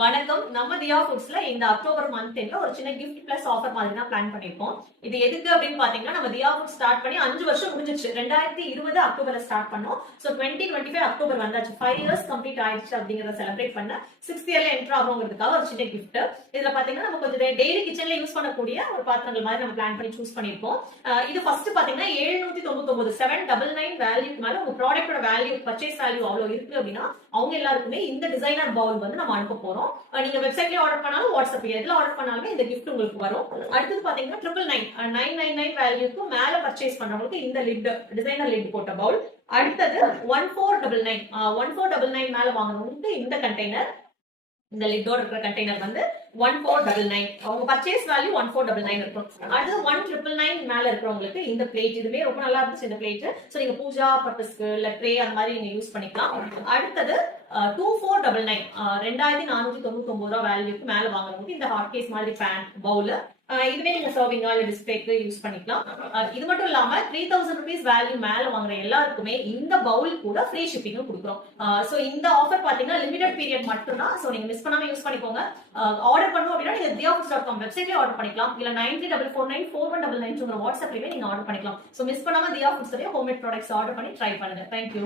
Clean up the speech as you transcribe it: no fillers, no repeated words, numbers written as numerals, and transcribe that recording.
வணக்கம். நம்ம தியா ஃபுட்ஸ்ல இந்த அக்டோபர் மந்த் எண்ட்ல ஒரு சின்ன கிஃப்ட் பிளஸ் ஆஃபர் மாதிரி தான் பிளான் பண்ணிருக்கோம். இது எதுக்கு அப்படின்னு பாத்தீங்கன்னா, நம்ம தியா ஃபுட் ஸ்டார்ட் பண்ணி 5 வருஷம் முடிஞ்சிருச்சு. 2020 அக்டோபர்ல ஸ்டார்ட் பண்ணோம். சோ 2025 அக்டோபர் வந்தாச்சு. 5 இயர்ஸ் கம்ப்ளீட் ஆயிடுச்சு அப்படிங்கறத செலிப்ரேட் பண்ண 6th இயர்ல என்டர் ஆகுங்கிறதுக்காக ஒரு சின்ன கிஃப்ட். இதுல பாத்தீங்கன்னா நம்ம கொஞ்சம் டெய்லி கிச்சன்ல யூஸ் பண்ணக்கூடிய ஒரு பாத்திரங்கள் மாதிரி நம்ம பிளான் பண்ணி சூஸ் பண்ணிருக்கோம். இது ஃபர்ஸ்ட் பாத்தீங்கன்னா 799 799 வேல்யூக்கு மேல உங்க ப்ராடக்ட்டோட வேல்யூ பர்ச்சேஸ் வேல்யூ அவ்வளவு இருக்கு அப்படின்னா அவங்க எல்லாருக்குமே இந்த டிசைனர் பவுல் வந்து நம்ம அனுப்ப போறோம். நீங்க வெப்சைட்ல ஆர்டர் பண்ணாலும் வாட்ஸ்அப் எதுல ஆர்டர் பண்ணாலுமே இந்த கிஃப்ட் உங்களுக்கு வரும். அடுத்து பாத்தீங்கன்னா 999 வேல்யூக்கு மேல பர்ச்சேஸ் பண்றவங்களுக்கு இந்த லிட் டிசைனர் லிட் போட்ட பவுல். அடுத்தது 1499 மேல வாங்குறவங்களுக்கு இந்த கண்டெய்னர், இந்த லிட்டோட இருக்கிற கண்டெய்னர் வந்து 1499. அவங்க பர்ச்சேஸ் வேல்யூ 1499 இருக்கும். அடுத்து 1999 மேல இருக்கிறவங்களுக்கு இந்த பிளேட், இதுவே ரொம்ப நல்லா இருந்துச்சு இந்த பிளேட். சோ நீங்க பூஜா பர்பஸ்க்கு இல்ல ட்ரே அந்த மாதிரி நீங்க யூஸ் பண்ணிக்கலாம். அடுத்தது 2499 2499 வேல்யூக்கு மேல வாங்குறவங்களுக்கு இந்த ஹாட் கேஸ் மாதிரி பேன் பவுல். இதுவே நீங்க சர்விங்கா இல்ல டிஸ்பிளேக்கு யூஸ் பண்ணிக்கலாம். இது மட்டும் இல்லாம 3000 rupees வேல்யூ மேல வாங்குற எல்லாருக்குமே இந்த பவுல் கூட ஃப்ரீ ஷிப்பிங்கும் கொடுக்குறோம். சோ இந்த ஆஃபர் பாத்தீங்கன்னா லிமிடெட் பீரியட் மட்டும் தான். சோ நீங்க மிஸ் பண்ணாம யூஸ் பண்ணிக்கோங்க. ஆர்டர் பண்ணணும் அப்படின்னா நீங்க diafoods.com வெப்சைட்லயே ஆர்டர் பண்ணிக்கலாம். இல்ல 9344941941 வாட்ஸ்அப்லயே நீங்க ஆர்டர் பண்ணிக்கலாம். சோ மிஸ் பண்ணாம தியா ஃபுட்ஸ் ஹோம்மேட் ப்ராடக்ட்ஸ் ஆர்டர் பண்ணி ட்ரை பண்ணுங்க. தேங்க்யூ.